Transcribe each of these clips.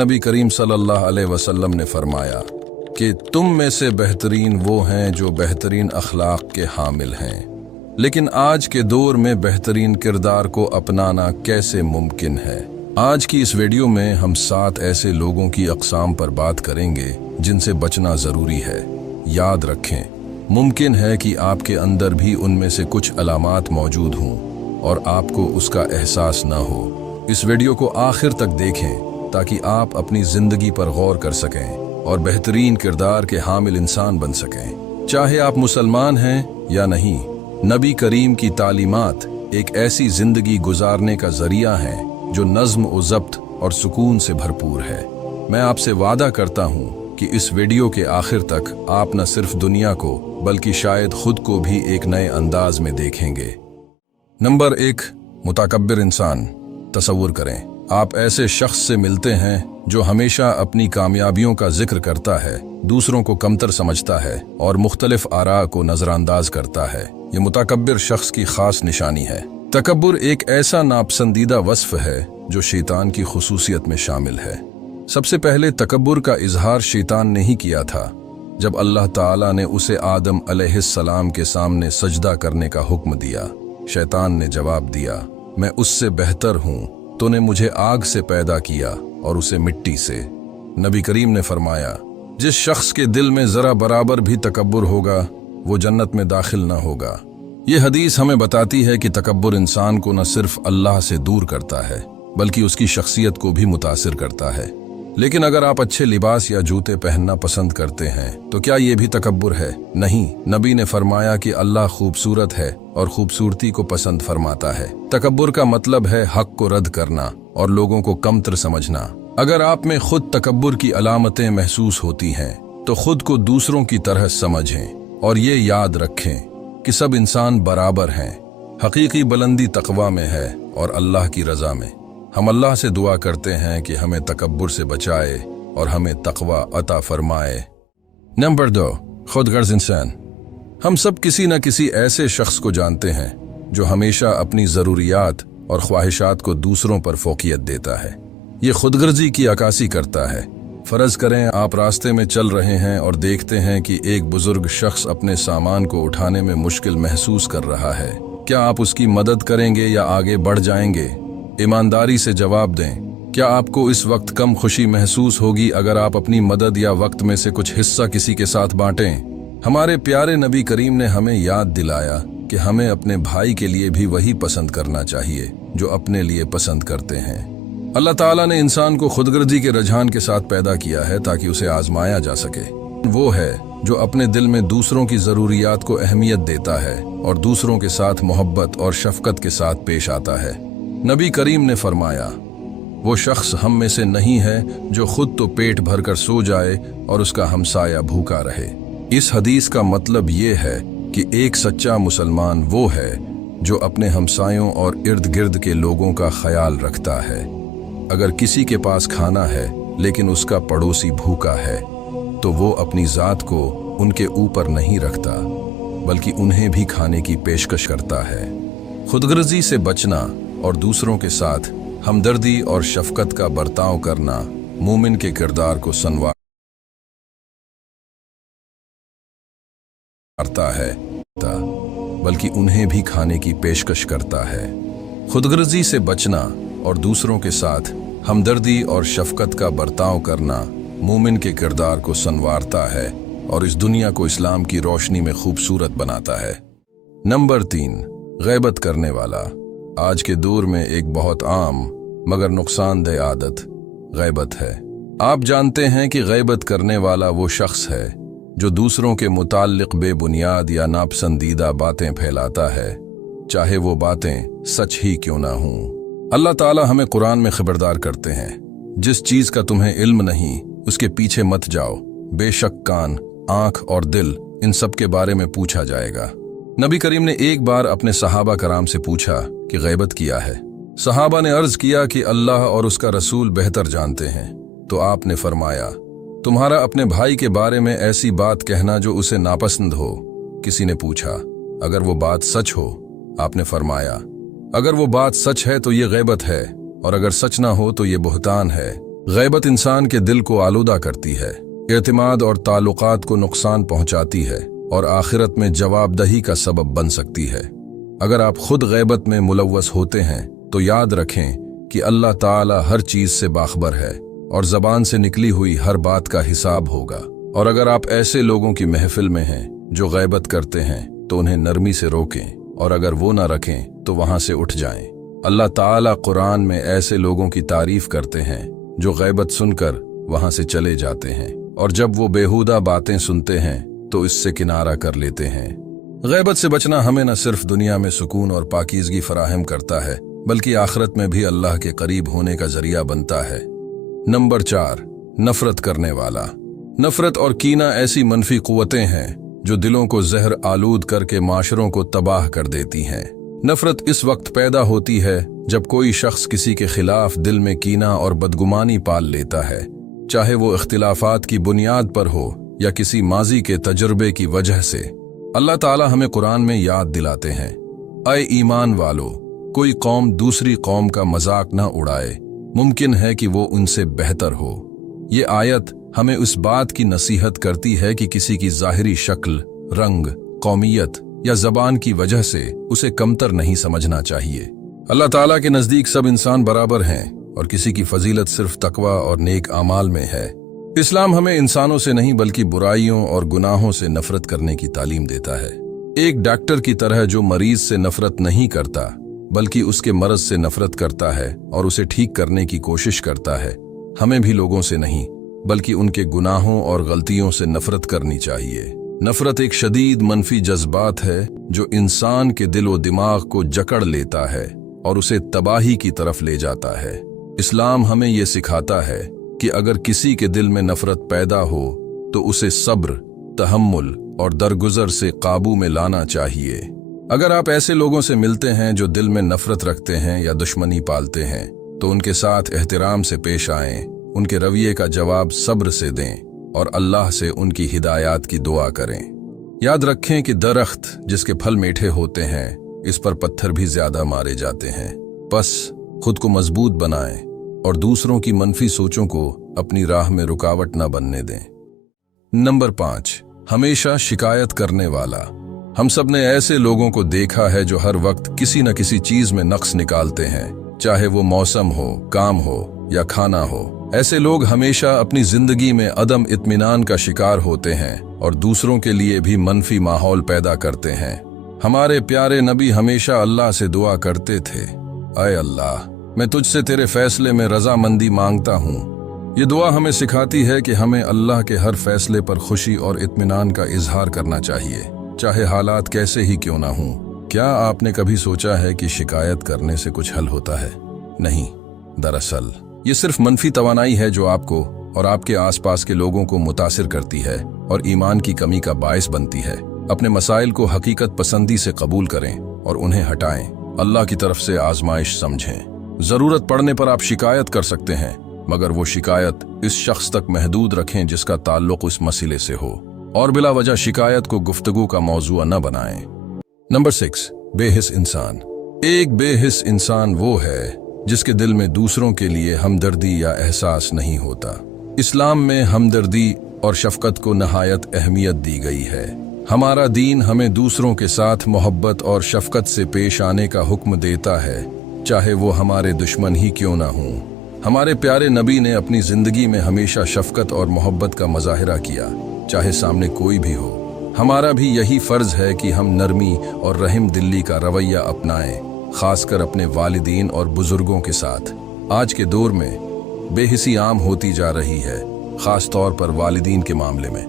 नबी करीम सल्लल्लाहु अलैहि वसल्लम ने फरमाया कि तुम में से बेहतरीन वो हैं जो बेहतरीन अखलाक के हामिल हैं, लेकिन आज के दौर में बेहतरीन किरदार को अपनाना कैसे मुमकिन है। आज की इस वीडियो में हम 7 ऐसे लोगों की अक़साम पर बात करेंगे जिनसे बचना ज़रूरी है। याद रखें, मुमकिन है कि आपके अंदर भी उनमें से कुछ अलामात मौजूद हों और आपको उसका एहसास ना हो। इस वीडियो को आखिर तक देखें ताकि आप अपनी ज़िंदगी पर गौर कर सकें और बेहतरीन किरदार के हामिल इंसान बन सकें, चाहे आप मुसलमान हैं या नहीं। नबी करीम की तालीमात एक ऐसी ज़िंदगी गुजारने का ज़रिया है जो नज़्म व ज़ब्त और सुकून से भरपूर है। मैं आपसे वादा करता हूँ कि इस वीडियो के आखिर तक आप न सिर्फ दुनिया को बल्कि शायद खुद को भी एक नए अंदाज में देखेंगे। नंबर 1, मुतकब्बिर इंसान। तसव्वुर करें, आप ऐसे शख्स से मिलते हैं जो हमेशा अपनी कामयाबियों का जिक्र करता है, दूसरों को कमतर समझता है और मुख्तलिफ आरा को नजरअंदाज करता है। ये मुतकब्बिर शख्स की खास निशानी है। तकब्बुर एक ऐसा नापसंदीदा वस्फ है जो शैतान की खुसूसियत में शामिल है। सबसे पहले तकब्बुर का इजहार शैतान ने ही किया था। जब अल्लाह ताला ने उसे आदम अलैहिस्सलाम के सामने सजदा करने का हुक्म दिया, शैतान ने जवाब दिया, मैं उससे बेहतर हूँ, तूने मुझे आग से पैदा किया और उसे मिट्टी से। नबी करीम ने फरमाया, जिस शख्स के दिल में जरा बराबर भी तकब्बुर होगा वो जन्नत में दाखिल ना होगा। ये हदीस हमें बताती है कि तकब्बुर इंसान को न सिर्फ अल्लाह से दूर करता है बल्कि उसकी शख्सियत को भी मुतासिर करता है। लेकिन अगर आप अच्छे लिबास या जूते पहनना पसंद करते हैं तो क्या ये भी तकब्बुर है? नहीं। नबी ने फरमाया कि अल्लाह खूबसूरत है और खूबसूरती को पसंद फरमाता है। तकब्बुर का मतलब है हक को रद्द करना और लोगों को कमतर समझना। अगर आप में खुद तकब्बुर की अलामतें महसूस होती हैं तो खुद को दूसरों की तरह समझें और ये याद रखें कि सब इंसान बराबर हैं। हकीकी बुलंदी तकवा में है और अल्लाह की रजा में। हम अल्लाह से दुआ करते हैं कि हमें तकब्बुर से बचाए और हमें तकवा अता फरमाए। नंबर 2, खुदगर्ज इंसान। हम सब किसी न किसी ऐसे शख्स को जानते हैं जो हमेशा अपनी ज़रूरियात और ख्वाहिशात को दूसरों पर फोकियत देता है। ये खुदगर्जी की अक्कासी करता है। फ़र्ज़ करें आप रास्ते में चल रहे हैं और देखते हैं कि एक बुजुर्ग शख्स अपने सामान को उठाने में मुश्किल महसूस कर रहा है। क्या आप उसकी मदद करेंगे या आगे बढ़ जाएंगे? ईमानदारी से जवाब दें। क्या आपको इस वक्त कम खुशी महसूस होगी अगर आप अपनी मदद या वक्त में से कुछ हिस्सा किसी के साथ बांटें? हमारे प्यारे नबी करीम ने हमें याद दिलाया कि हमें अपने भाई के लिए भी वही पसंद करना चाहिए जो अपने लिए पसंद करते हैं। अल्लाह ताला ने इंसान को खुदगर्जी के रुझान के साथ पैदा किया है ताकि उसे आजमाया जा सके। वो है जो अपने दिल में दूसरों की ज़रूरियात को अहमियत देता है और दूसरों के साथ मोहब्बत और शफकत के साथ पेश आता है। नबी करीम ने फरमाया, वो शख्स हम में से नहीं है जो खुद तो पेट भर कर सो जाए और उसका हमसाया भूखा रहे। इस हदीस का मतलब ये है कि एक सच्चा मुसलमान वो है जो अपने हमसायों और इर्द गिर्द के लोगों का ख्याल रखता है। अगर किसी के पास खाना है लेकिन उसका पड़ोसी भूखा है तो वो अपनी ज़ात को उनके ऊपर नहीं रखता बल्कि उन्हें भी खाने की पेशकश करता है। खुदगर्जी से बचना और दूसरों के साथ हमदर्दी और शफकत का बर्ताव करना मोमिन के किरदार को संवारता है बल्कि उन्हें भी खाने की पेशकश करता है। खुदगर्जी से बचना और दूसरों के साथ हमदर्दी और शफकत का बर्ताव करना मोमिन के किरदार को संवारता है और इस दुनिया को इस्लाम की रोशनी में खूबसूरत बनाता है। नंबर 3, गैबत करने वाला। आज के दौर में एक बहुत आम मगर नुकसानदेह आदत गैबत है। आप जानते हैं कि गैबत करने वाला वो शख्स है जो दूसरों के मुताल्लिक बेबुनियाद या नापसंदीदा बातें फैलाता है, चाहे वो बातें सच ही क्यों ना हों। अल्लाह ताला हमें कुरान में खबरदार करते हैं, जिस चीज़ का तुम्हें इल्म नहीं उसके पीछे मत जाओ, बेशक कान, आँख और दिल इन सब के बारे में पूछा जाएगा। नबी करीम ने एक बार अपने सहाबा कराम से पूछा कि गैबत किया है। सहाबा ने अर्ज किया कि अल्लाह और उसका रसूल बेहतर जानते हैं। तो आपने फरमाया, तुम्हारा अपने भाई के बारे में ऐसी बात कहना जो उसे नापसंद हो। किसी ने पूछा, अगर वो बात सच हो? आपने फरमाया, अगर वो बात सच है तो ये गैबत है और अगर सच ना हो तो ये बुहतान है। गैबत इंसान के दिल को आलूदा करती है, एतमाद और ताल्लुकात को नुकसान पहुंचाती है और आखिरत में जवाबदही का सबब बन सकती है। अगर आप खुद गैबत में मुलव्वस होते हैं तो याद रखें कि अल्लाह ताला हर चीज से बाखबर है और जबान से निकली हुई हर बात का हिसाब होगा। और अगर आप ऐसे लोगों की महफिल में हैं जो गैबत करते हैं तो उन्हें नरमी से रोकें, और अगर वो ना रखें तो वहां से उठ जाएं। अल्लाह ताला कुरान में ऐसे लोगों की तारीफ करते हैं जो गैबत सुनकर वहां से चले जाते हैं, और जब वो बेहुदा बातें सुनते हैं तो इससे किनारा कर लेते हैं। गैबत से बचना हमें न सिर्फ दुनिया में सुकून और पाकीज़गी फराहम करता है बल्कि आखिरत में भी अल्लाह के करीब होने का जरिया बनता है। नंबर 4, नफरत करने वाला। नफरत और कीना ऐसी मनफी कुव्वतें हैं जो दिलों को जहर आलूद करके माशरों को तबाह कर देती हैं। नफरत इस वक्त पैदा होती है जब कोई शख्स किसी के खिलाफ दिल में कीना और बदगुमानी पाल लेता है, चाहे वो इख्तिलाफात की बुनियाद पर हो या किसी माजी के तजुर्बे की वजह से। अल्लाह ताला हमें कुरान में याद दिलाते हैं, ऐ ईमान वालो, कोई कौम दूसरी कौम का मजाक ना उड़ाए, मुमकिन है कि वो उनसे बेहतर हो। ये आयत हमें उस बात की नसीहत करती है कि किसी की ज़ाहिरी शक्ल, रंग, कौमियत या ज़बान की वजह से उसे कमतर नहीं समझना चाहिए। अल्लाह ताला के नज़दीक सब इंसान बराबर हैं और किसी की फजीलत सिर्फ तकवा और नेक आमाल में है। इस्लाम हमें इंसानों से नहीं बल्कि बुराइयों और गुनाहों से नफरत करने की तालीम देता है। एक डॉक्टर की तरह जो मरीज से नफरत नहीं करता बल्कि उसके मर्ज से नफरत करता है और उसे ठीक करने की कोशिश करता है, हमें भी लोगों से नहीं बल्कि उनके गुनाहों और गलतियों से नफरत करनी चाहिए। नफरत एक शदीद मनफी जज्बात है जो इंसान के दिल व दिमाग को जकड़ लेता है और उसे तबाही की तरफ ले जाता है। इस्लाम हमें यह सिखाता है कि अगर किसी के दिल में नफरत पैदा हो तो उसे सब्र, तहम्मुल और दरगुजर से काबू में लाना चाहिए। अगर आप ऐसे लोगों से मिलते हैं जो दिल में नफरत रखते हैं या दुश्मनी पालते हैं तो उनके साथ एहतराम से पेश आएं, उनके रवैये का जवाब सब्र से दें और अल्लाह से उनकी हिदायत की दुआ करें। याद रखें कि दरख्त जिसके फल मीठे होते हैं इस पर पत्थर भी ज्यादा मारे जाते हैं। बस खुद को मजबूत बनाएं और दूसरों की मनफी सोचों को अपनी राह में रुकावट न बनने दें। नंबर 5, हमेशा शिकायत करने वाला। हम सब ने ऐसे लोगों को देखा है जो हर वक्त किसी न किसी चीज में नक्स निकालते हैं, चाहे वो मौसम हो, काम हो या खाना हो। ऐसे लोग हमेशा अपनी जिंदगी में अदम इत्मीनान का शिकार होते हैं और दूसरों के लिए भी मनफी माहौल पैदा करते हैं। हमारे प्यारे नबी हमेशा अल्लाह से दुआ करते थे, ऐ अल्लाह, मैं तुझसे तेरे फैसले में रजामंदी मांगता हूँ। ये दुआ हमें सिखाती है कि हमें अल्लाह के हर फैसले पर खुशी और इत्मीनान का इजहार करना चाहिए, चाहे हालात कैसे ही क्यों ना हों। क्या आपने कभी सोचा है कि शिकायत करने से कुछ हल होता है? नहीं, दरअसल ये सिर्फ मनफी तवानाई है जो आपको और आपके आसपास के लोगों को मुतासिर करती है और ईमान की कमी का बायस बनती है। अपने मसाइल को हकीकत पसंदी से कबूल करें और उन्हें हटाएं। अल्लाह की तरफ से आजमाइश समझें। जरूरत पड़ने पर आप शिकायत कर सकते हैं, मगर वो शिकायत इस शख्स तक महदूद रखें जिसका ताल्लुक उस मसले से हो, और बिला वजह शिकायत को गुफ्तगू का मौजू न बनाएं। नंबर 6, बेहिस इंसान। एक बेहिस इंसान वो है जिसके दिल में दूसरों के लिए हमदर्दी या एहसास नहीं होता। इस्लाम में हमदर्दी और शफकत को नहायत अहमियत दी गई है। हमारा दीन हमें दूसरों के साथ मोहब्बत और शफकत से पेश आने का हुक्म देता है, चाहे वो हमारे दुश्मन ही क्यों ना हों। हमारे प्यारे नबी ने अपनी जिंदगी में हमेशा शफकत और मोहब्बत का मुजाहिरा किया, चाहे सामने कोई भी हो। हमारा भी यही फर्ज है कि हम नरमी और रहम दिली का रवैया अपनाएं, खासकर अपने वालिदीन और बुजुर्गों के साथ। आज के दौर में बेहिसी आम होती जा रही है, खास तौर पर वालिदीन के मामले में।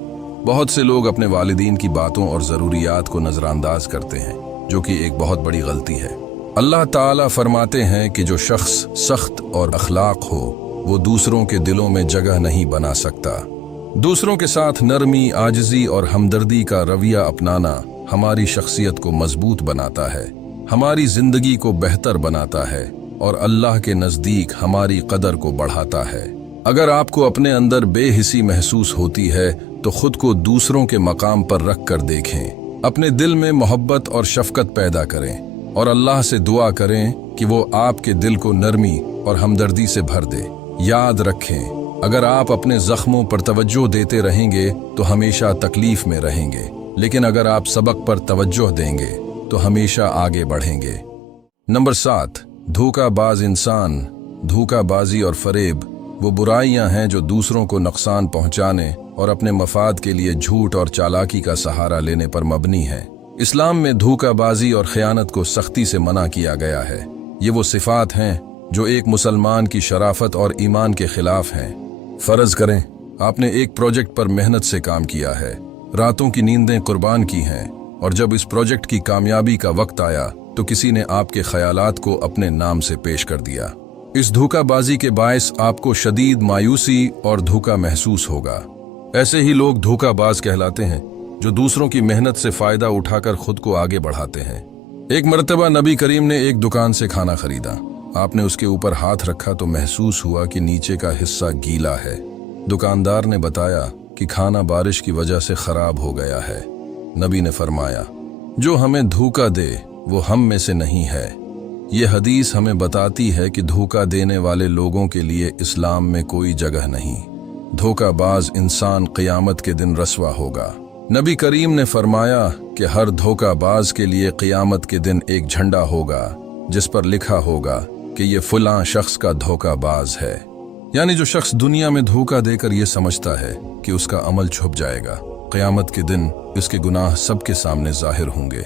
बहुत से लोग अपने वालिदीन की बातों और ज़रूरियात को नज़रअंदाज करते हैं, जो कि एक बहुत बड़ी गलती है। अल्लाह ताला फरमाते हैं कि जो शख्स सख्त और अखलाक हो वो दूसरों के दिलों में जगह नहीं बना सकता। दूसरों के साथ नरमी, आजिज़ी और हमदर्दी का रवैया अपनाना हमारी शख्सियत को मजबूत बनाता है, हमारी जिंदगी को बेहतर बनाता है और अल्लाह के नज़दीक हमारी कदर को बढ़ाता है। अगर आपको अपने अंदर बेहिसी महसूस होती है तो खुद को दूसरों के मकाम पर रख कर देखें। अपने दिल में मोहब्बत और शफकत पैदा करें और अल्लाह से दुआ करें कि वो आपके दिल को नरमी और हमदर्दी से भर दे। याद रखें, अगर आप अपने जख्मों पर तवज्जो देते रहेंगे तो हमेशा तकलीफ में रहेंगे, लेकिन अगर आप सबक पर तवज्जो देंगे तो हमेशा आगे बढ़ेंगे। नंबर 7, धोखाबाज इंसान। धोखाबाजी और फरेब वो बुराइयां हैं जो दूसरों को नुकसान पहुंचाने और अपने मफाद के लिए झूठ और चालाकी का सहारा लेने पर मबनी है। इस्लाम में धोखाबाजी और खयानत को सख्ती से मना किया गया है। ये वो सिफात हैं जो एक मुसलमान की शराफत और ईमान के खिलाफ हैं। फर्ज करें आपने एक प्रोजेक्ट पर मेहनत से काम किया है, रातों की नींदें कुर्बान की हैं, और जब इस प्रोजेक्ट की कामयाबी का वक्त आया तो किसी ने आपके ख्यालात को अपने नाम से पेश कर दिया। इस धोखाबाजी के बायस आपको शदीद मायूसी और धोखा महसूस होगा। ऐसे ही लोग धोखाबाज कहलाते हैं जो दूसरों की मेहनत से फायदा उठाकर खुद को आगे बढ़ाते हैं। एक मर्तबा नबी करीम ने एक दुकान से खाना खरीदा। आपने उसके ऊपर हाथ रखा तो महसूस हुआ कि नीचे का हिस्सा गीला है। दुकानदार ने बताया कि खाना बारिश की वजह से खराब हो गया है। नबी ने फरमाया, जो हमें धोखा दे वो हम में से नहीं है। ये हदीस हमें बताती है कि धोखा देने वाले लोगों के लिए इस्लाम में कोई जगह नहीं। धोखाबाज इंसान क़यामत के दिन रस्वा होगा। नबी करीम ने फरमाया कि हर धोखाबाज के लिए क़यामत के दिन एक झंडा होगा जिस पर लिखा होगा कि ये फलां शख्स का धोखाबाज है। यानी जो शख्स दुनिया में धोखा देकर ये समझता है कि उसका अमल छुप जाएगा, क़यामत के दिन इसके गुनाह सबके सामने जाहिर होंगे।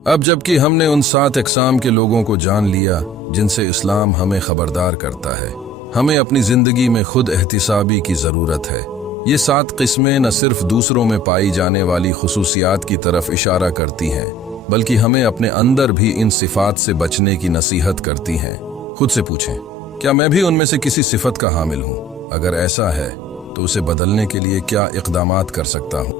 अब जबकि हमने उन 7 अक़साम के लोगों को जान लिया जिनसे इस्लाम हमें खबरदार करता है, हमें अपनी ज़िंदगी में खुद एहतिसाबी की ज़रूरत है। ये 7 किस्में न सिर्फ दूसरों में पाई जाने वाली खुसूसियात की तरफ इशारा करती हैं, बल्कि हमें अपने अंदर भी इन सिफात से बचने की नसीहत करती हैं। खुद से पूछें, क्या मैं भी उनमें से किसी सिफत का हामिल हूँ? अगर ऐसा है तो उसे बदलने के लिए क्या इक़दामात कर सकता हूँ?